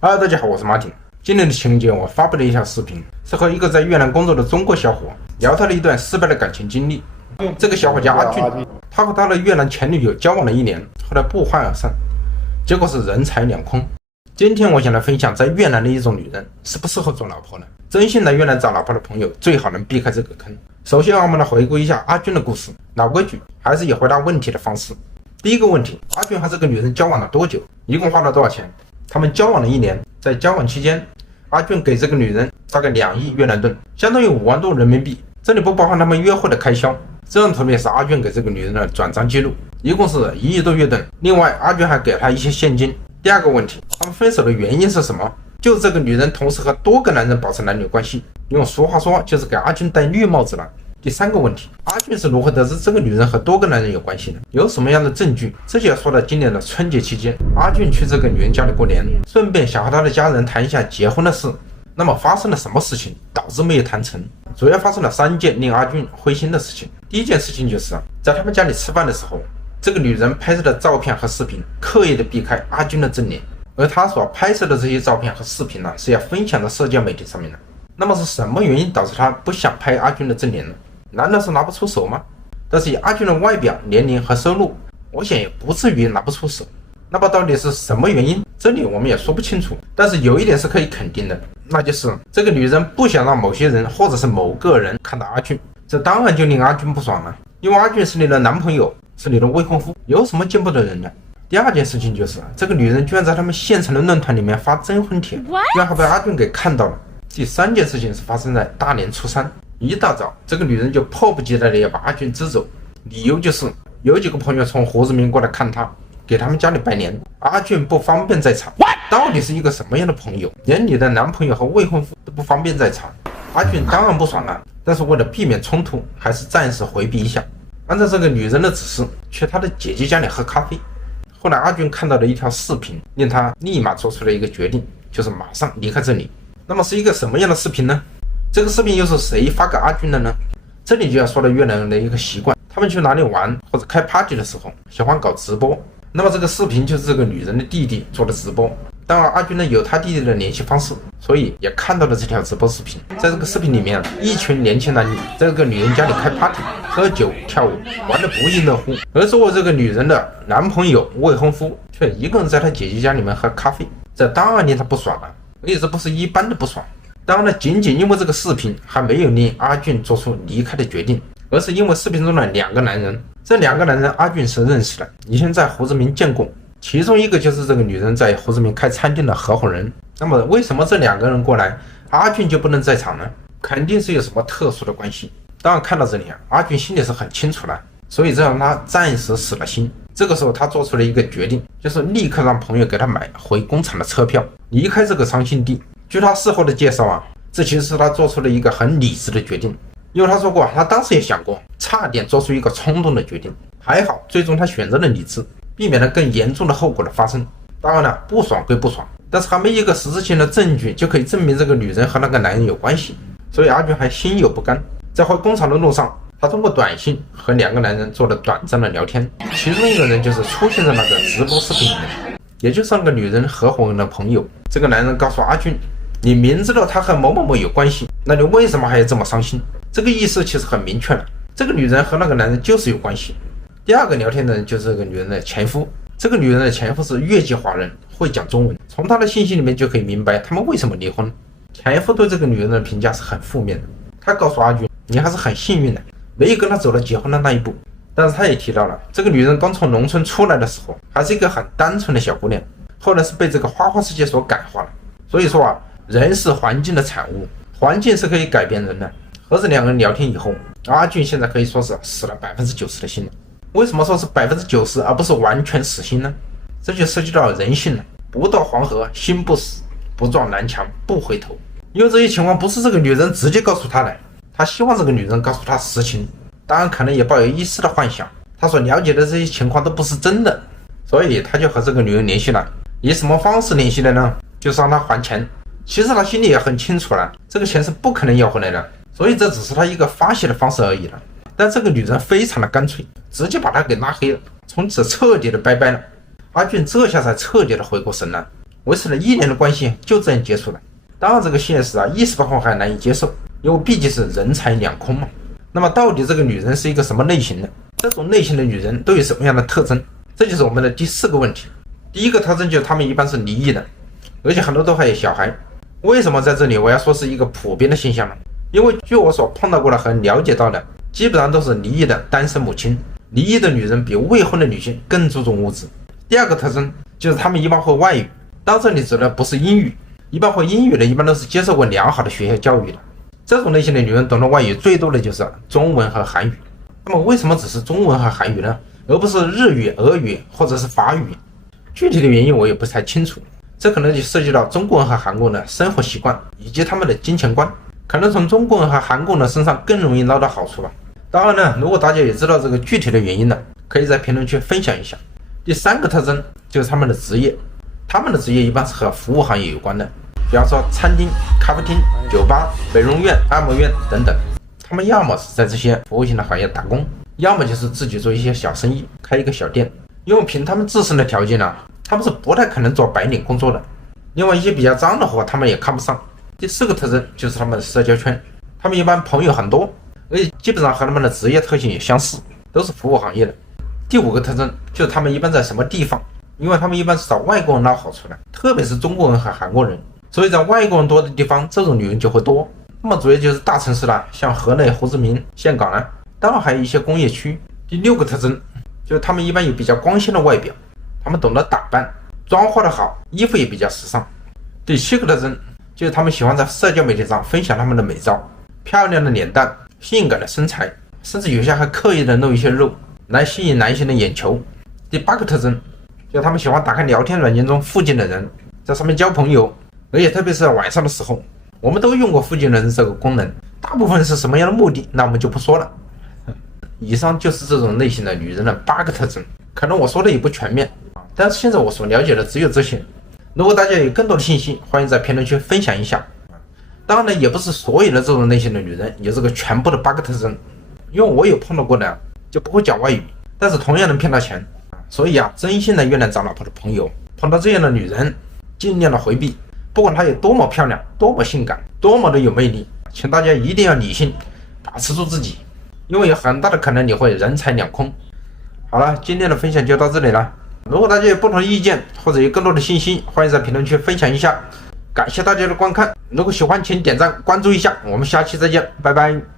大家好，我是马挺。今年的情人节，我发布了一条视频，是和一个在越南工作的中国小伙聊他的一段失败的感情经历。这个小伙叫阿俊，他和他的越南前女友交往了1年，后来不欢而散，结果是人财两空。今天我想来分享，在越南的一种女人适不适合做老婆呢？真心来越南找老婆的朋友最好能避开这个坑。首先，我们来回顾一下阿俊的故事。老规矩，还是以回答问题的方式。第一个问题，阿俊和这个女人交往了多久？一共花了多少钱？他们交往了1年，在交往期间，阿俊给这个女人大概2亿越南盾，相当于5万多人民币。这里不包含他们约会的开销。这张图片是阿俊给这个女人的转账记录，一共是1亿多越盾。另外，阿俊还给她一些现金。第二个问题，他们分手的原因是什么？就是这个女人同时和多个男人保持男女关系，用俗话说就是给阿俊戴绿帽子了。第三个问题，阿俊是如何得知这个女人和多个男人有关系的？有什么样的证据？这就要说到今年的春节期间，阿俊去这个女人家里过年，顺便想和她的家人谈一下结婚的事。那么发生了什么事情导致没有谈成？主要发生了3件令阿俊灰心的事情。第一件事情就是在他们家里吃饭的时候，这个女人拍摄的照片和视频刻意的避开阿俊的正脸，而他所拍摄的这些照片和视频呢，是要分享到社交媒体上面的。那么是什么原因导致他不想拍阿俊的正脸呢？难道是拿不出手吗？但是以阿俊的外表、年龄和收入，我想也不至于拿不出手。那么到底是什么原因？这里我们也说不清楚。但是有一点是可以肯定的，那就是这个女人不想让某些人或者是某个人看到阿俊，这当然就令阿俊不爽了。因为阿俊是你的男朋友，是你的未婚夫，有什么见不得人呢？第二件事情就是这个女人居然在他们县城的论坛里面发征婚帖，居然还被阿俊给看到了。第三件事情是发生在大年初3，一大早，这个女人就迫不及待的要把阿俊支走，理由就是有几个朋友从胡志明过来看他，给他们家里拜年，阿俊不方便在场。到底是一个什么样的朋友，连你的男朋友和未婚夫都不方便在场？阿俊当然不爽了，但是为了避免冲突，还是暂时回避一下，按照这个女人的指示去她的姐姐家里喝咖啡。后来阿俊看到了一条视频，令他立马做出了一个决定，就是马上离开这里。那么是一个什么样的视频呢？这个视频又是谁发给阿俊的呢？这里就要说到越南人的一个习惯，他们去哪里玩或者开 party 的时候喜欢搞直播。那么这个视频就是这个女人的弟弟做的直播。当然阿俊呢有他弟弟的联系方式，所以也看到了这条直播视频。在这个视频里面，一群年轻男女在这个女人家里开 party， 喝酒跳舞，玩得不亦乐乎。而作为这个女人的男朋友、未婚夫却一个人在他姐姐家里面喝咖啡，这当然令他不爽了。而且这不是一般的不爽，当然了，仅仅因为这个视频还没有令阿俊做出离开的决定，而是因为视频中的2个男人。这2个男人阿俊是认识的，以前在胡志明见过，其中一个就是这个女人在胡志明开餐厅的合伙人。那么为什么这2个人过来，阿俊就不能在场呢？肯定是有什么特殊的关系。当然看到这里阿俊心里是很清楚的，所以这让他暂时死了心。这个时候他做出了一个决定，就是立刻让朋友给他买回工厂的车票，离开这个伤心地。据他事后的介绍这其实是他做出了一个很理智的决定。因为他说过，他当时也想过，差点做出一个冲动的决定，还好最终他选择了理智，避免了更严重的后果的发生。当然了，不爽归不爽，但是还没一个实质性的证据就可以证明这个女人和那个男人有关系，所以阿俊还心有不甘。在回工厂的路上，他通过短信和2个男人做了短暂的聊天，其中一个人就是出现在那个直播视频里面，也就是那个女人合伙人的朋友。这个男人告诉阿俊，你明知道他和某某某有关系，那你为什么还要这么伤心？这个意思其实很明确了，这个女人和那个男人就是有关系。第2个聊天的人就是这个女人的前夫，这个女人的前夫是越籍华人，会讲中文，从他的信息里面就可以明白他们为什么离婚。前夫对这个女人的评价是很负面的，他告诉阿俊，你还是很幸运的，没有跟他走了结婚的那一步。但是他也提到了，这个女人刚从农村出来的时候还是一个很单纯的小姑娘，后来是被这个花花世界所感化了。所以说人是环境的产物，环境是可以改变人的。和这2个人聊天以后，阿俊现在可以说是死了90%的心了。为什么说是90%而不是完全死心呢？这就涉及到人性了，不到黄河心不死，不撞南墙不回头。因为这些情况不是这个女人直接告诉他的，他希望这个女人告诉他实情，当然可能也抱有一丝的幻想，他所了解的这些情况都不是真的，所以他就和这个女人联系了。以什么方式联系的呢？就是让他还钱。其实他心里也很清楚了，这个钱是不可能要回来的，所以这只是他一个发泄的方式而已了。但这个女人非常的干脆，直接把他给拉黑了，从此彻底的拜拜了。阿俊这下才彻底的回过神来，维持了1年的关系就这样结束了。当然这个现实一时半会还难以接受，因为毕竟是人财两空嘛。那么到底这个女人是一个什么类型的？这种类型的女人都有什么样的特征？这就是我们的第4个问题。第一个特征就是她们一般是离异的，而且很多都还有小孩。为什么在这里我要说是一个普遍的现象呢？因为据我所碰到过的和了解到的，基本上都是离异的单身母亲。离异的女人比未婚的女性更注重物质。第二个特征就是她们一般会外语，当这里指的不是英语，一般会英语的一般都是接受过良好的学校教育的。这种类型的女人懂得外语最多的就是中文和韩语。那么为什么只是中文和韩语呢？而不是日语、俄语或者是法语？具体的原因我也不太清楚，这可能就涉及到中国人和韩国人的生活习惯以及他们的金钱观，可能从中国人和韩国人身上更容易捞到好处吧。当然呢，如果大家也知道这个具体的原因呢，可以在评论区分享一下。第3个特征就是他们的职业，他们的职业一般是和服务行业有关的，比方说餐厅、咖啡厅、酒吧、美容院、按摩院等等。他们要么是在这些服务性的行业打工，要么就是自己做一些小生意，开一个小店。因为凭他们自身的条件呢，他们是不太可能做白领工作的。另外一些比较脏的活他们也看不上。第4个特征就是他们的社交圈，他们一般朋友很多，而且基本上和他们的职业特性也相似，都是服务行业的。第5个特征就是他们一般在什么地方，因为他们一般是找外国人捞好处的，特别是中国人和韩国人，所以在外国人多的地方，这种女人就会多。那么主要就是大城市啦，像河内、胡志明、岘港啊，当然还有一些工业区。第6个特征就是他们一般有比较光鲜的外表，他们懂得打扮，妆化的好，衣服也比较时尚。第7个特征就是他们喜欢在社交媒体上分享他们的美照，漂亮的脸蛋、性感的身材，甚至有些还刻意的露一些肉来吸引男性的眼球。第8个特征就是他们喜欢打开聊天软件中附近的人，在上面交朋友，而且特别是在晚上的时候，我们都用过附近的人这个功能，大部分是什么样的目的，那我们就不说了。以上就是这种类型的女人的8个特征，可能我说的也不全面，但是现在我所了解的只有这些。如果大家有更多的信息，欢迎在评论区分享一下。当然呢，也不是所有的这种类型的女人有这个全部的8个特征，因为我有碰到过的就不会讲外语，但是同样能骗到钱。所以真心的越南找老婆的朋友，碰到这样的女人，尽量的回避，不管她有多么漂亮、多么性感、多么的有魅力，请大家一定要理性，把持住自己，因为有很大的可能你会人财两空。好了，今天的分享就到这里了。如果大家有不同的意见或者有更多的信息，欢迎在评论区分享一下。感谢大家的观看，如果喜欢请点赞关注一下，我们下期再见，拜拜。